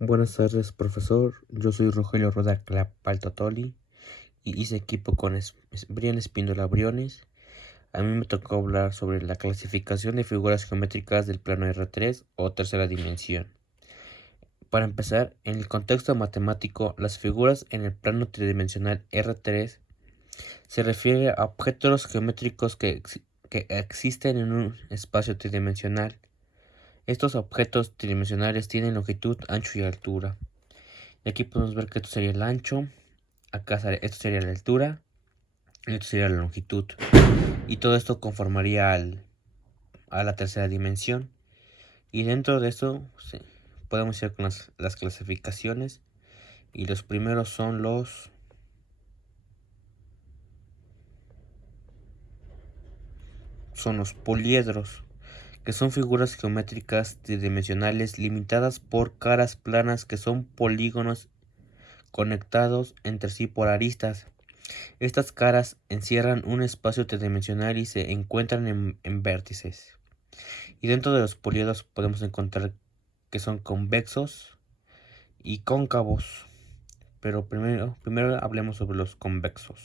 Buenas tardes, profesor. Yo soy Rogelio Roda Clapaltotoli y hice equipo con Brian Espíndola Briones. A mí me tocó hablar sobre la clasificación de figuras geométricas del plano R3 o tercera dimensión. Para empezar, en el contexto matemático, las figuras en el plano tridimensional R3 se refiere a objetos geométricos que existen en un espacio tridimensional. Estos objetos tridimensionales tienen longitud, ancho y altura. Y aquí podemos ver que esto sería el ancho, esto sería la altura, y esto sería la longitud. Y todo esto conformaría a la tercera dimensión. Y dentro de esto podemos ir con las clasificaciones. Y los primeros son los poliedros, que son figuras geométricas tridimensionales limitadas por caras planas que son polígonos conectados entre sí por aristas. Estas caras encierran un espacio tridimensional y se encuentran en vértices. Y dentro de los poliedros podemos encontrar que son convexos y cóncavos. Pero primero hablemos sobre los convexos.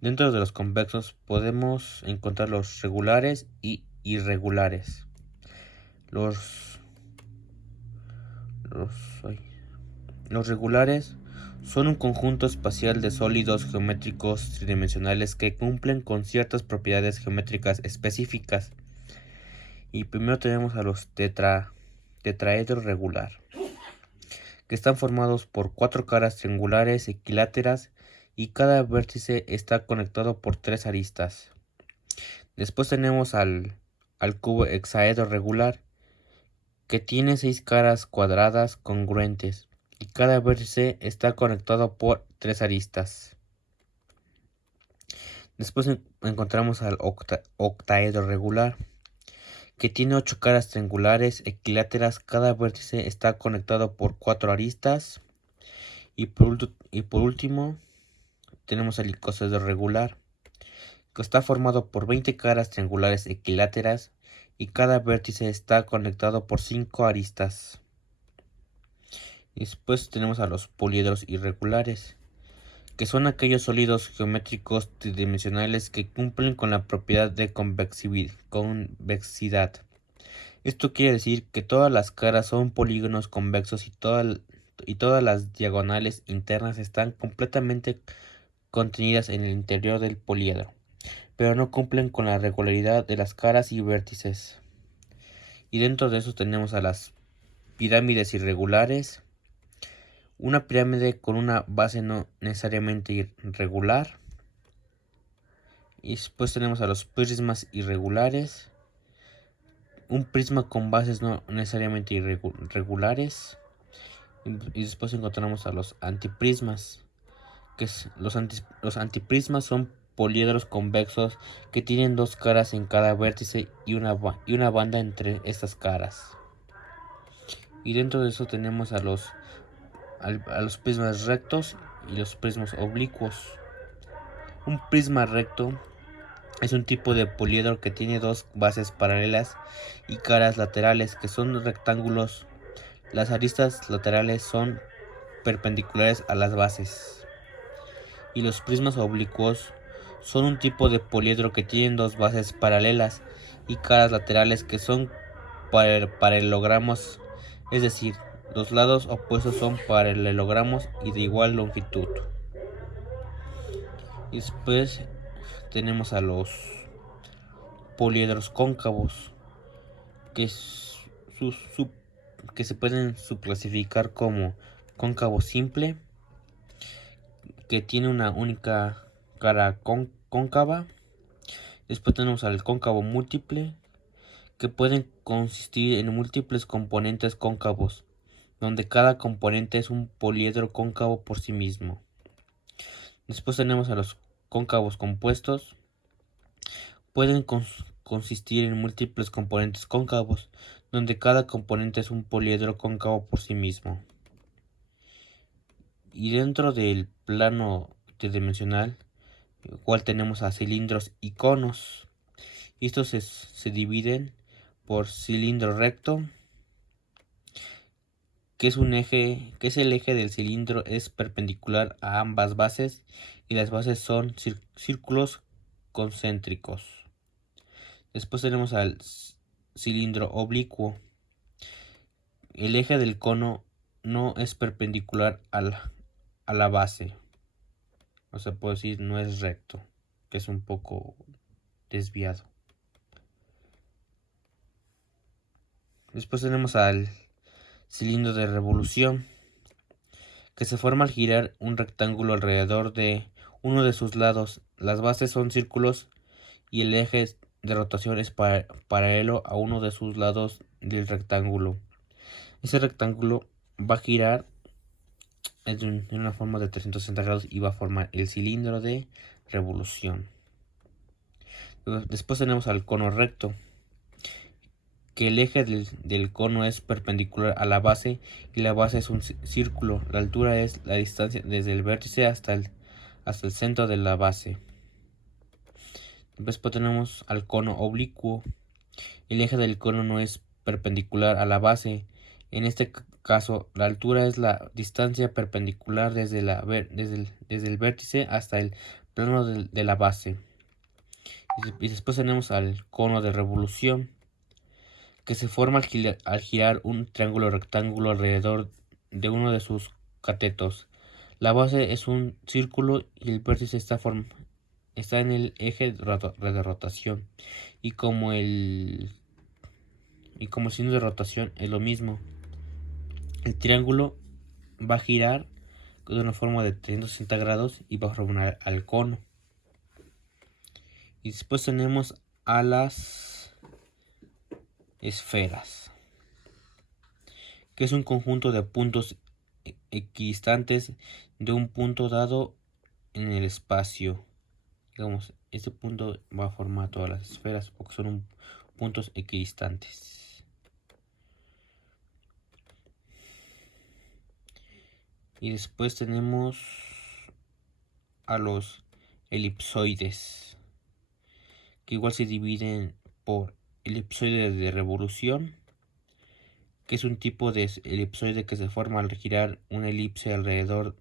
Dentro de los convexos podemos encontrar los regulares y irregulares. Los, los regulares son un conjunto espacial de sólidos geométricos tridimensionales que cumplen con ciertas propiedades geométricas específicas. Y primero tenemos a los tetraedros regular, que están formados por 4 caras triangulares equiláteras y cada vértice está conectado por 3 aristas. Después tenemos al cubo hexaedro regular, que tiene 6 caras cuadradas congruentes y cada vértice está conectado por 3 aristas. Después encontramos al octaedro regular, que tiene 8 caras triangulares equiláteras, cada vértice está conectado por 4 aristas. Y por último tenemos el icosaedro regular, que está formado por 20 caras triangulares equiláteras y cada vértice está conectado por 5 aristas. Y después tenemos a los poliedros irregulares, que son aquellos sólidos geométricos tridimensionales que cumplen con la propiedad de convexidad. Esto quiere decir que todas las caras son polígonos convexos y todas las diagonales internas están completamente contenidas en el interior del poliedro, pero no cumplen con la regularidad de las caras y vértices. Y dentro de eso tenemos a las pirámides irregulares, una pirámide con una base no necesariamente irregular. Y después tenemos a los prismas irregulares, un prisma con bases no necesariamente irregulares. Y después encontramos a los antiprismas, los antiprismas son poliedros convexos que tienen 2 caras en cada vértice y una banda entre estas caras. Y dentro de eso tenemos a los prismas rectos y los prismas oblicuos. Un prisma recto es un tipo de poliedro que tiene 2 bases paralelas y caras laterales que son rectángulos. Las aristas laterales son perpendiculares a las bases. Y los prismas oblicuos son un tipo de poliedro que tienen 2 bases paralelas y caras laterales que son paralelogramos, es decir, los lados opuestos son paralelogramos y de igual longitud. Y después tenemos a los poliedros cóncavos, que, que se pueden subclasificar como cóncavo simple, que tiene una única cara cóncava. Después tenemos al cóncavo múltiple, que pueden consistir en múltiples componentes cóncavos, donde cada componente es un poliedro cóncavo por sí mismo. Después tenemos a los cóncavos compuestos, pueden consistir en múltiples componentes cóncavos, donde cada componente es un poliedro cóncavo por sí mismo. Y dentro del plano tridimensional, igual tenemos a cilindros y conos. Estos se dividen por cilindro recto, que es el eje del cilindro, es perpendicular a ambas bases y las bases son círculos concéntricos. Después tenemos al cilindro oblicuo. El eje del cono no es perpendicular a la base. O sea, puedo decir no es recto, que es un poco desviado. Después tenemos al cilindro de revolución, que se forma al girar un rectángulo alrededor de uno de sus lados. Las bases son círculos y el eje de rotación es paralelo a uno de sus lados del rectángulo. Ese rectángulo va a girar en una forma de 360 grados y va a formar el cilindro de revolución. Después tenemos al cono recto, que el eje del cono es perpendicular a la base y la base es un círculo. La altura es la distancia desde el vértice hasta el centro de la base. Después tenemos al cono oblicuo. El eje del cono no es perpendicular a la base. En este caso, la altura es la distancia perpendicular desde el vértice hasta el plano de la base. Y después tenemos al cono de revolución, que se forma al girar un triángulo rectángulo alrededor de uno de sus catetos. La base es un círculo y el vértice está en el eje de rotación. Y como el signo de rotación es lo mismo, el triángulo va a girar de una forma de 360 grados y va a formar al cono. Y después tenemos a las esferas, que es un conjunto de puntos equidistantes de un punto dado en el espacio. Digamos, este punto va a formar todas las esferas porque son puntos equidistantes. Y después tenemos a los elipsoides, que igual se dividen por elipsoide de revolución, que es un tipo de elipsoide que se forma al girar una elipse alrededor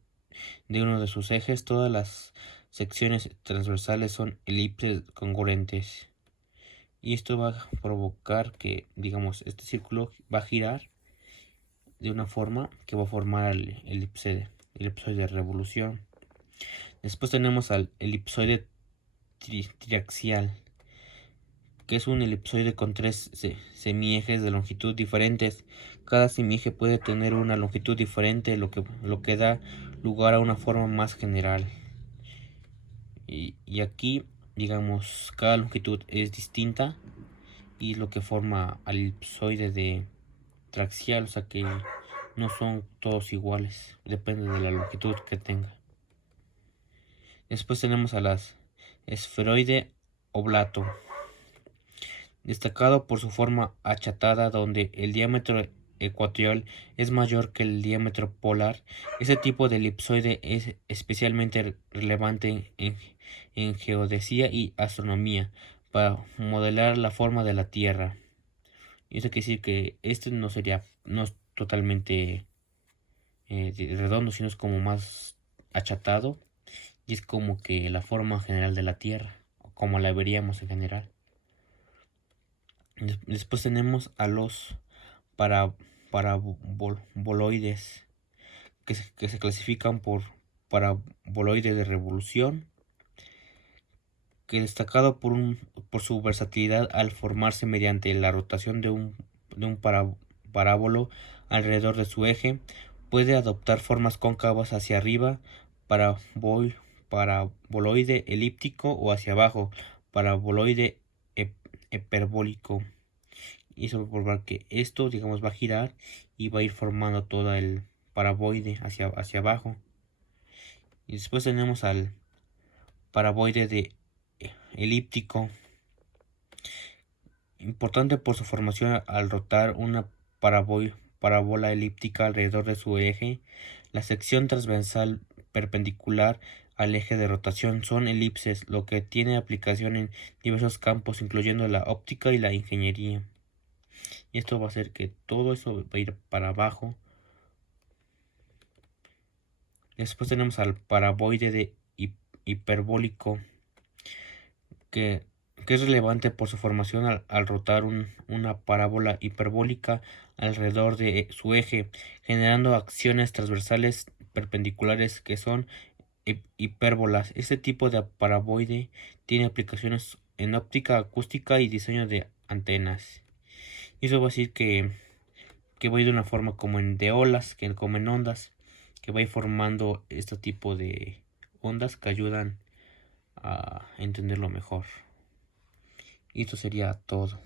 de uno de sus ejes. Todas las secciones transversales son elipses congruentes. Y esto va a provocar que, digamos, este círculo va a girar de una forma que va a formar el elipsoide de revolución. Después tenemos al elipsoide triaxial, que es un elipsoide con tres semiejes de longitud diferentes. Cada semieje puede tener una longitud diferente, lo que da lugar a una forma más general. Y aquí, digamos, cada longitud es distinta y es lo que forma al elipsoide de traxial, o sea que no son todos iguales, depende de la longitud que tenga. Después tenemos a las esferoide oblato, destacado por su forma achatada donde el diámetro ecuatorial es mayor que el diámetro polar. Este tipo de elipsoide es especialmente relevante en geodesia y astronomía para modelar la forma de la Tierra. Y eso quiere decir que este no es totalmente redondo, sino es como más achatado y es como que la forma general de la Tierra, como la veríamos en general. Después tenemos a los paraboloides, que se clasifican por paraboloide de revolución, que destacado por su versatilidad al formarse mediante la rotación de un parábolo alrededor de su eje, puede adoptar formas cóncavas hacia arriba, paraboloide elíptico, o hacia abajo, paraboloide hiperbólico. Y eso va a probar que esto, digamos, va a girar y va a ir formando todo el paraboide hacia abajo. Y después tenemos al paraboide de elíptico, importante por su formación al rotar una parábola elíptica alrededor de su eje. La sección transversal perpendicular al eje de rotación son elipses, lo que tiene aplicación en diversos campos, incluyendo la óptica y la ingeniería. Y esto va a hacer que todo eso va a ir para abajo Después tenemos al paraboloide hiperbólico, que, que es relevante por su formación al rotar una parábola hiperbólica alrededor de su eje, generando acciones transversales perpendiculares que son hipérbolas. Este tipo de paraboloide tiene aplicaciones en óptica acústica y diseño de antenas. Y eso va a decir que va a ir de una forma como de olas, como en ondas, que va a ir formando este tipo de ondas que ayudan a entenderlo mejor. Y esto sería todo.